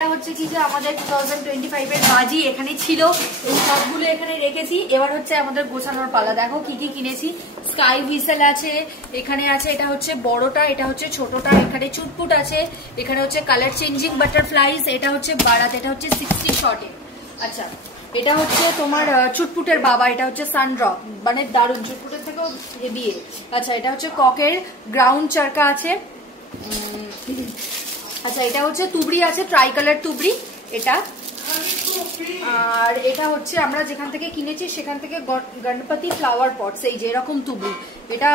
এটা হচ্ছে কি যে আমাদের 2025 এর বাজি এখানে ছিল, এই সবগুলো এখানে রেখেছি। এবার হচ্ছে আমাদের গোছানোর পালা। দেখো কি কি কিনেছি। স্কাই ভিসেল আছে, এখানে আছে এটা হচ্ছে বড়টা, এটা হচ্ছে ছোটটা, এখানে চুটপুট আছে, এখানে হচ্ছে কালার চেঞ্জিং বাটারফ্লাইজ, এটা হচ্ছে বারাত, এটা হচ্ছে 60 শর্টে। আচ্ছা, এটা হচ্ছে তোমার চুটপুটের বাবা, এটা হচ্ছে সানড্রপ, মানে দারুণ, চুটপুটের থেকেও হেভি। আচ্ছা, এটা হচ্ছে ককের গ্রাউন্ড চারকা আছে। আচ্ছা, এটা হচ্ছে তুবড়ি আছে, ট্রাই কালার তুবড়ি এটা। আর এটা হচ্ছে আমরা যেখান থেকে কিনেছি সেখান থেকে গণপতি ফ্লাওয়ার পটস, এই যে এরকম তুবড়ি, এটা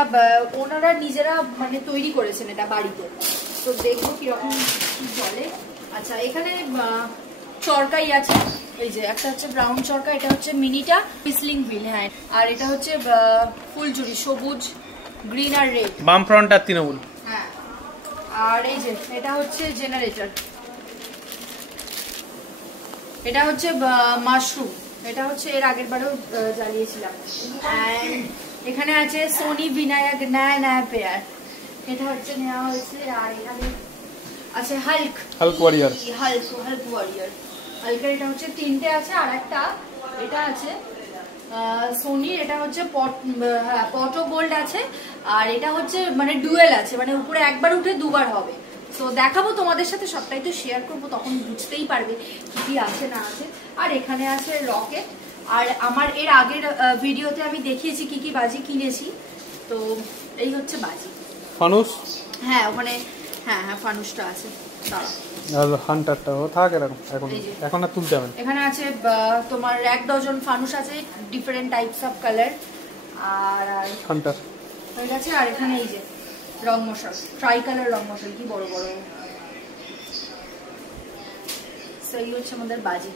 ওনারা নিজেরা মানে তৈরি করেছেন এটা বাড়িতে। তো দেখবো কিরকম কি চলে। আচ্ছা, এখানে চরকাই আছে, এই যে একটা হচ্ছে ব্রাউন চরকা, এটা হচ্ছে মিনিটা পিসলিং হুইল। হ্যাঁ, আর এটা হচ্ছে ফুলঝুরি, সবুজ, গ্রিন আর রেড, বাম ফ্রন্ট আর তৃণমূল। হ্যাঁ, আর এই যে এটা হচ্ছে জেনারেটর, এটা হচ্ছে মাশরুম, এটা হচ্ছে এর আগের বারেও জ্বালিয়েছিলাম। এখানে আছে সোনি বিনায়ক নয়া পেয়ার, এটা হচ্ছে নেওয়া হয়েছে। আর এখানে আছে হাল্ক ওয়ারিয়ার, হাল্কের এটা হচ্ছে তিনটে আছে। আর একটা এটা আছে সোনির, এটা হচ্ছে পটো গোল্ড আছে। আর এটা হচ্ছে মানে ডুয়েল আছে, মানে উপরে একবার উঠে দুবার হবে। তো দেখাবো তোমাদের সাথে, সবটাই তো শেয়ার করবো, তখন বুঝতেই পারবে কি কি আছে না আছে। আর এখানে আছে রকেট। আর আমার এর আগের ভিডিওতে আমি দেখিয়েছি কি কি বাজি কিনেছি। তো এই হচ্ছে বাজি। ফানুস, হ্যাঁ ওখানে, হ্যাঁ হ্যাঁ ফানুসটা আছে। আর হান্টারটা ও থাকে এরকম, এখন আর তুলতে হবে। এখানে আছে তোমার 1 ডজন ফানুস আছে, ডিফারেন্ট টাইপস অফ কালার। আর হান্টার হয়ে গেছে। আর এখানে এই যে রং মশাল, ট্রাই কালার রং মশাল, কি বড় বড়। সেই হচ্ছে আমাদের বাজি।